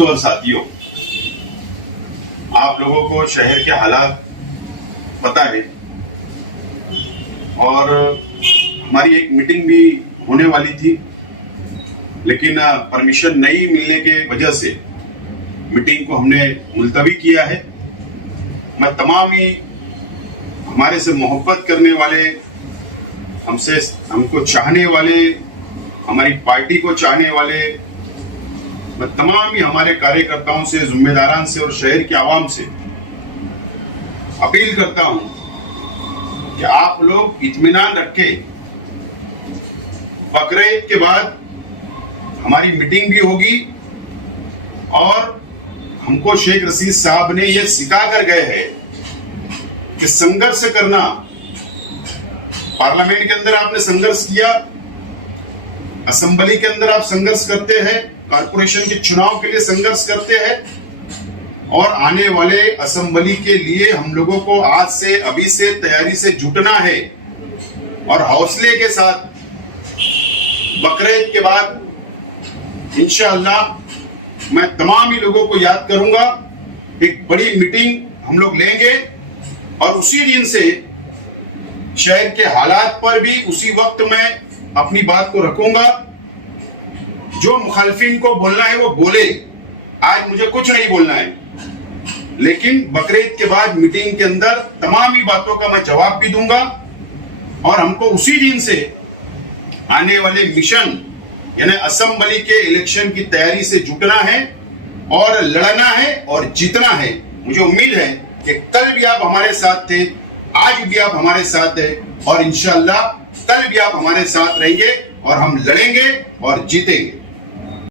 दोस्तों और साथियों, आप लोगों को शहर के हालात पता है और हमारी एक मीटिंग भी होने वाली थी, लेकिन परमिशन नहीं मिलने के वजह से मीटिंग को हमने मुलतवी किया है। मैं तमाम ही हमारे से मोहब्बत करने वाले, हमको चाहने वाले, हमारी पार्टी को चाहने वाले, मैं तमाम ही हमारे कार्यकर्ताओं से, जिम्मेदारान से और शहर की आवाम से अपील करता हूं कि आप लोग इत्मीनान रखें। बकरीद के बाद हमारी मीटिंग भी होगी और हमको शेख रशीद साहब ने यह सिखा कर गए हैं कि संघर्ष करना। पार्लियामेंट के अंदर आपने संघर्ष किया, असेंबली के अंदर आप संघर्ष करते हैं, कॉर्पोरेशन के चुनाव के लिए संघर्ष करते हैं और आने वाले असेंबली के लिए हम लोगों को आज से, अभी से तैयारी से जुटना है और हौसले के साथ बकरीद के बाद इंशाअल्लाह मैं तमाम ही लोगों को याद करूंगा। एक बड़ी मीटिंग हम लोग लेंगे और उसी दिन से शहर के हालात पर भी उसी वक्त मैं अपनी बात को रखूंगा। जो मुखालिफिन को बोलना है वो बोले, आज मुझे कुछ नहीं बोलना है, लेकिन बकरीद के बाद मीटिंग के अंदर तमाम ही बातों का मैं जवाब भी दूंगा और हमको उसी दिन से आने वाले मिशन यानी असेंबली के इलेक्शन की तैयारी से जुटना है और लड़ना है और जीतना है। मुझे उम्मीद है कि कल भी आप हमारे साथ थे, आज भी आप हमारे साथ हैं और इंशाअल्लाह कल भी आप हमारे साथ रहेंगे और हम लड़ेंगे और जीतेंगे।